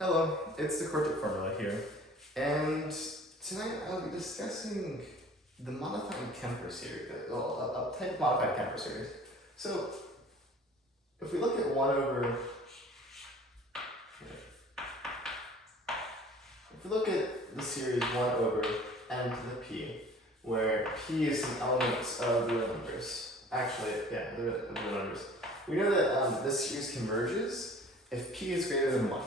Hello, it's the quartet formula here, and tonight I'll be discussing the modified Kemper series, a type of modified Kemper series. So, if we look at 1 over, if we look at the series 1 over n to the p, where p is an element of the real numbers, the real numbers, we know that this series converges if p is greater than 1.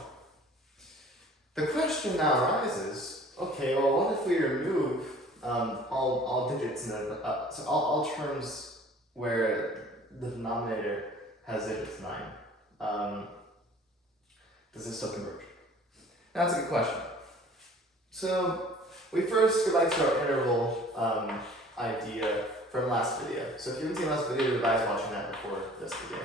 The question now arises, okay, well, what if we remove all digits in so all terms where the denominator has digits 9? Does it still converge? That's a good question. So we first go back to our interval idea from last video. So if you haven't seen last video, revise watching that before this video.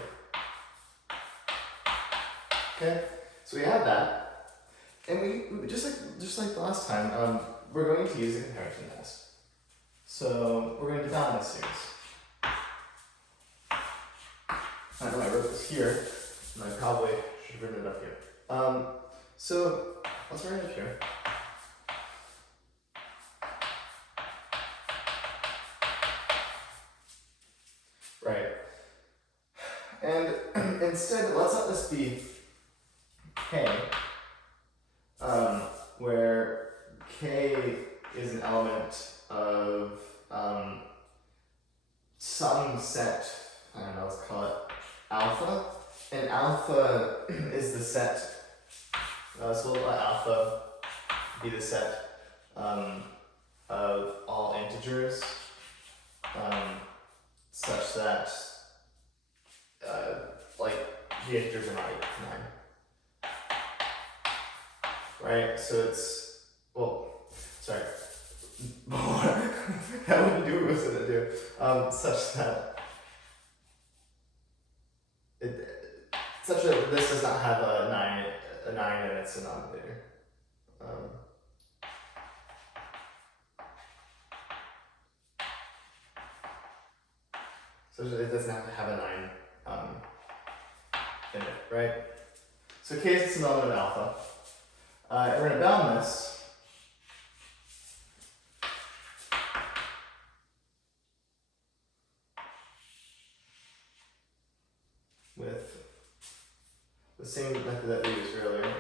Okay, so we have that. And we just like the last time, we're going to use the comparison test. So we're going to bound this series. I know I wrote this here, and I probably should have written it up here. So let's write it up here. Right. And instead, let's let this be k. Where k is an element of some set, I don't know, let's call it alpha, and alpha is the set, so we'll let alpha be the set of all integers, such that the integers are not equal to 9. Right, so it's, that wouldn't do what it was going to do, such that this does not have a 9 in its denominator. So it doesn't have to have a 9 in it, right? So k is an element of alpha. And we're going to bound this with the same method that we used earlier.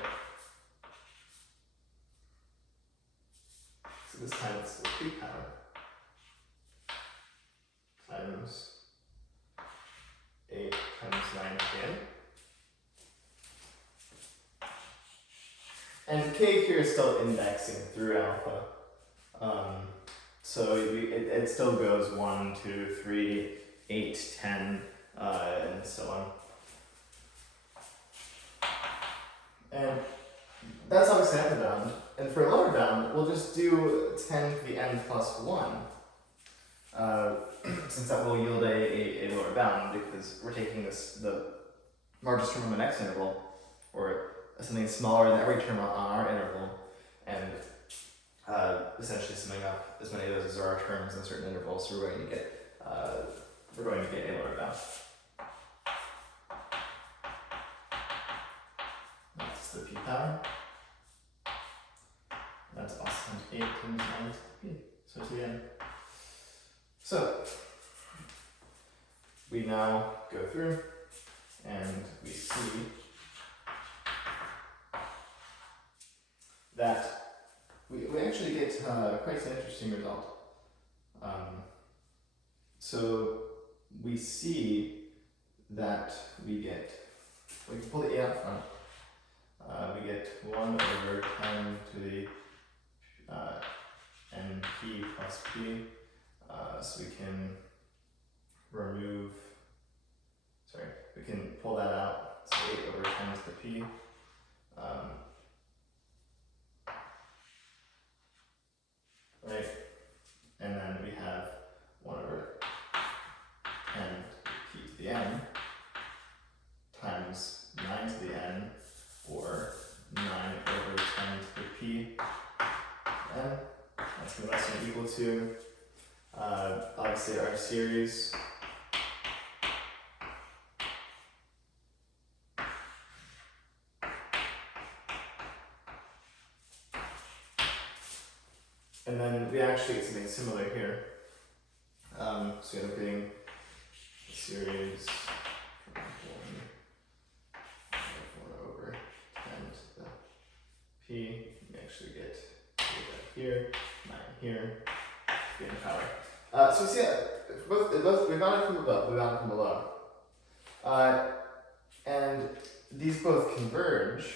So this time it's the p power times 8 times 9 again. And k here is still indexing through alpha. So it still goes 1, 2, 3, 8, 10, and so on. And that's obviously upper bound. And for lower bound, we'll just do 10 to the n plus 1. Since that will yield a lower bound, because we're taking the largest term of the next interval, or something smaller than every term on our interval, and essentially summing up as many of those as there are terms in a certain interval, so we're going to get a lower bound. That's the p power. That's also times 8 times 9 to the p. So it's the n. So we now go through and we see that we actually get quite an interesting result. So we see that we can pull the 8 out front, we get 1 over 10 to the np plus p, so we can pull that out, so 8 over 10 to the p. Right, and then we have 1 over 10 p to the n times 9 to the n, or 9 over 10 to the p n. That's going to be less than or equal to, obviously, our series. And then we actually get something similar here. So we end up getting a series from 1 over 10 to the p. We actually get that here, 9 here, p in the power. So we see we found it from above, we found it from below. And these both converge.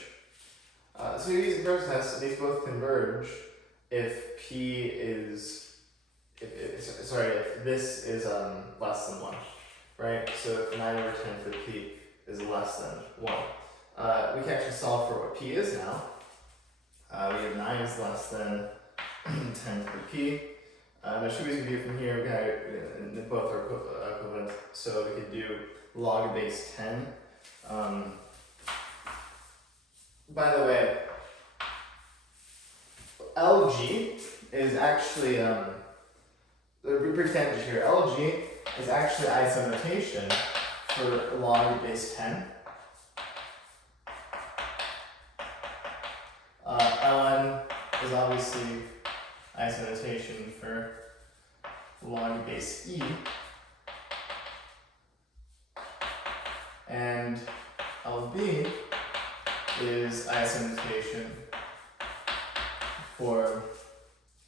So we use the first test, these both converge if p is, if this is less than 1, right? So if 9 over 10 to the p is less than 1. We can actually solve for what p is now. We have 9 is less than 10 to the p. There's two ways we do it from here. Both are equivalent, so we could do log base 10. By the way, LG is actually, the brief tangent here, LG is actually isonotation for log base 10. LN is obviously isonotation for log base E. And LB is isonotation for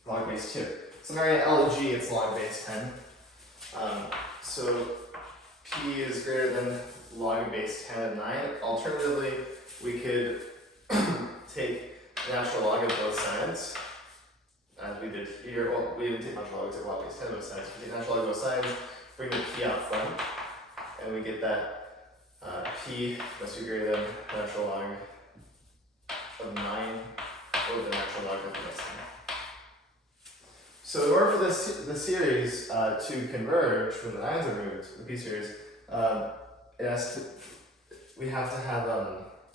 log base 2. So now at LG, it's log base 10. So P is greater than log base 10 of 9. Alternatively, we could take the natural log of both sides, as we did here. Well, we didn't take natural log of log base 10 of both sides. We take natural log of both sides, bring the P out front, and we get that P must be greater than natural log of 9 over the natural log of plus 10. So in order for the series to converge when the 9's are removed, the P series, we have to have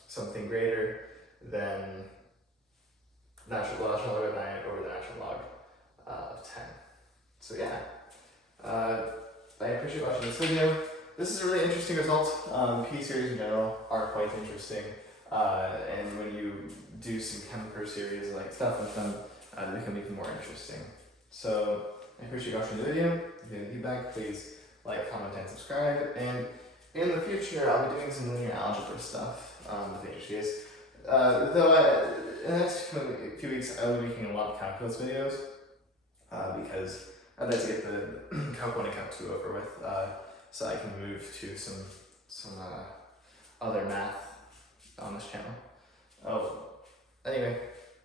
something greater than natural log of 9 over the natural log of 10. So yeah, I appreciate watching this video. This is a really interesting result. P series in general are quite interesting, and when you do some chemical series like stuff with them, they become even more interesting. So I appreciate watching the video. If you have any feedback, please like, comment, and subscribe. And in the future, I'll be doing some linear algebra stuff with HGs. Though in the next few weeks, I will be making a lot of calculus videos because I'd like to get the Calc 1 and Calc 2 over with, so I can move to some other math on this channel. Oh, anyway,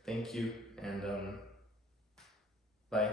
thank you, and bye.